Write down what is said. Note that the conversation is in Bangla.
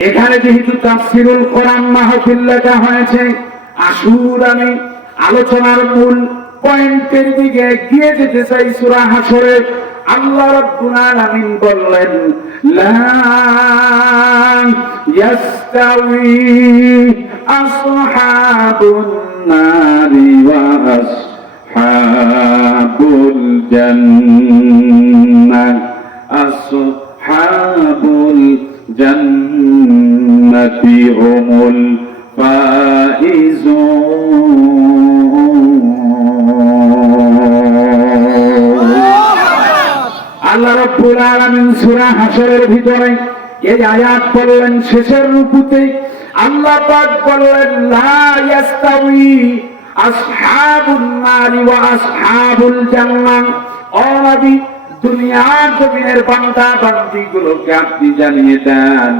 এখানে যেহেতু তাফসিরুল কোরআন মাহফিল লেখা হয়েছে আসুর আমি আলোচনার মূল পয়েন্টের দিকে গিয়ে যেতে চাই সূরা হাসরে আল্লাহ রাব্বুল আলামিন বললেন, লা ইয়াস্তাউই আসহাবুন নারি ওয়া আসহাবুল জান্নাহ। হুমুল ফাইজুন আল্লাহ রাব্বুল আলামিন সূরা হাশরের ভিতরে এই আয়াত পড়লেন শেষের রূপতে আল্লাহ পাক বললেন, লা ইয়াস্তাউই আসহাবুন নারি ওয়া আসহাবুল জান্নাহ। ও নবী দুনিয়ার জমিনের বান্দা গুলোকে আপনি জানিয়ে দেন।